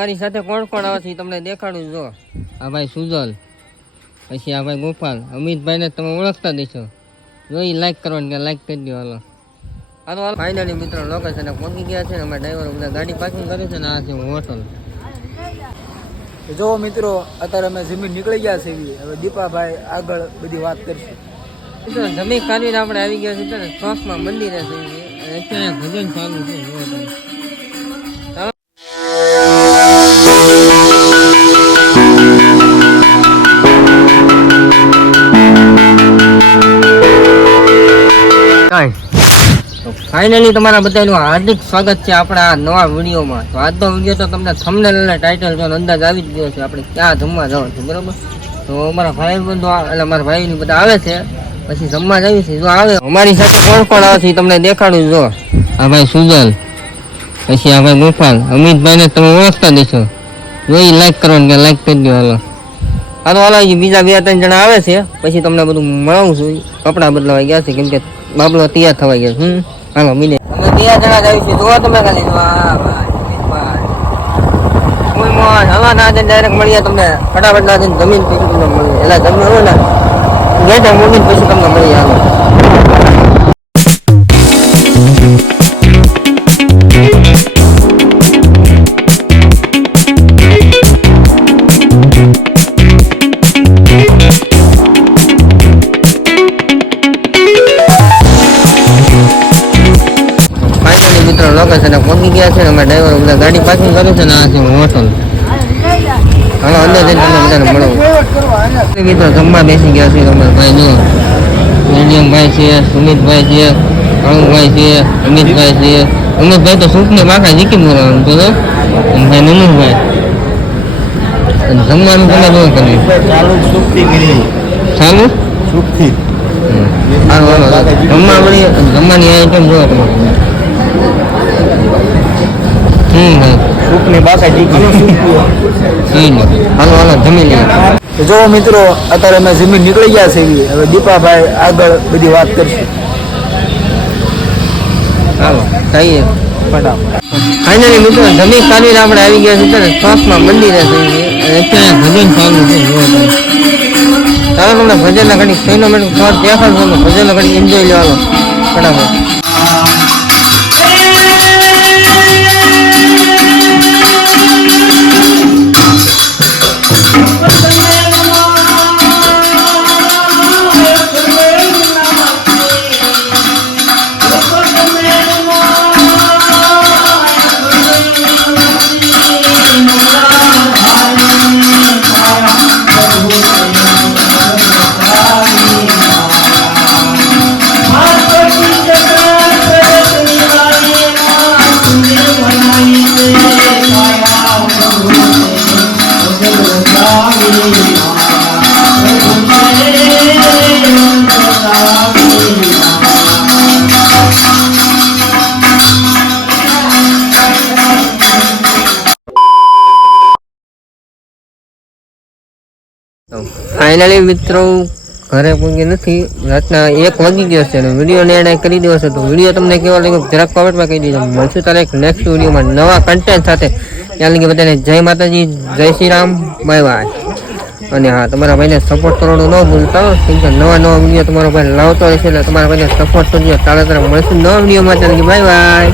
મારી સાથે કોણ કોણ આવે છે તમને દેખાડું જો આ ભાઈ સુજલ, પછી આ ભાઈ ગોપાલ, અમિતભાઈને તમે ઓળખતા દેશો. જો એ લાઈક કરવાની, લાઈક કરી દો. હાલો હાલો હાલો. ફાઇનલી મિત્રો લોકેશન પહોંચી ગયા છે ને અમારા ડ્રાઈવરો બધા ગાડી પાર્કિંગ કરે છે ને આ છે હોટલ. જો મિત્રો અત્યારે અમે જમીન નીકળી ગયા છે. હવે દીપાભાઈ આગળ બધી વાત કરશે. મિત્રો જમીન કાઢીને આપણે આવી ગયા છે ને ચોકમાં મંદિરે છે. અત્યારે ભજન ચાલુ છે. ફાઇનલી તમારા બધાનું હાર્દિક સ્વાગત છે આપણા નવા વિડીયોમાં. તો આજનો વિડીયો તો તમને થંબનેલ અને ટાઇટલ જો અંદાજ આવી જ ગયો છે આપણે ક્યાં જમવા જવાનું છે, બરોબર. તો અમારા ભાઈ બંધો એટલે અમારા ભાઈની બધા આવે છે, પછી જમવા જઈએ છે. જો આવે અમારી સાથે કોણ કોણ આવે છે તમને દેખાડું. જો આ ભાઈ સુજલ, પછી આ ભાઈ ગોપાલ, અમિતભાઈને તમે ઓળખતા દેશો. જો એ લાઈક કરવાની, લાઈક કરી દો. હાલો હાલો હાલો. બીજા 2-3 જણા આવે છે, પછી તમને બધું મળવું છું. કપડાં બદલાવા ગયા છે કેમ કે બાબલો તૈયાર થવા ગયા. હાલો મીને અમે 2 જણા જ આવીશું. જોવા તમે ખાલી હવા ના ડાયરેક્ટ મળીએ તમને ફટાફટ ના જમીન પછી તમને મળીએ. એટલે જમીન હોય ને ગેટા મૂકીને પછી તમને મળીએ. હાલો લોકેશન પહોંચી ગયા છે. અમારા ડ્રાઈવરો બધા ગાડી પાર્કિંગ કરે છે ને આ છે હોટલ. હાલો અંદર જઈને તમને બધાને મળો. મિત્રો જમવા બેસી ગયા છે. તમારા ભાઈ જો મીડિયમભાઈ છે, સુમિતભાઈ છે, અણુભાઈ છે, અમિતભાઈ છે. અમિતભાઈ તો સૂપને માખા જીકી બોલવાનું તો ભાઈ નનુભાઈ જમવાનું તમે બહુ કર્યું ચાલુ જમવાની આઈટમ જોવા તમે. હાલો હાલો જમી લઈએ. જો મિત્રો અત્યારે અમે જમીન નીકળી ગયા છે. હવે દીપાભાઈ આગળ બધી વાત કરશે. હાલો જઈએ ફટાફટ. ફાઇનલી મિત્રો જમીન કાઢીને આપણે આવી ગયા છે ને ચોકમાં મંદિરે છે. અત્યારે ભજન ચાલુ છે. ચાલો તમને ભજનના ઘડી 6 મિનિટ દેખાડશો. ભજનના ઘડી એન્જોય લેવાનો ફટાફટ. ફાઇનલી મિત્રો ઘરે પહોંચી નથી. રાતના 1 વાગી ગયો છે અને વિડીયોને એડ કરી દેવો છે. તો વિડીયો તમને કેવો લાગ્યો જરાક કોમેન્ટમાં કહી દેજો. મળશું તારે એક નેક્સ્ટ વિડીયોમાં નવા કન્ટેન્ટ સાથે. ત્યાં લગી બધાને જય માતાજી, જય શ્રી રામ, બાય બાય. અને હા, તમારા ભાઈને સપોર્ટ કરવાનું ન ભૂલતા, કેમ કે નવા વિડીયો તમારો ભાઈ લાવતો રહેશે. એટલે તમારા ભાઈને સપોર્ટ કરજો. તારે મળશું નવા વિડીયોમાં. ત્યાં લગી બાય બાય.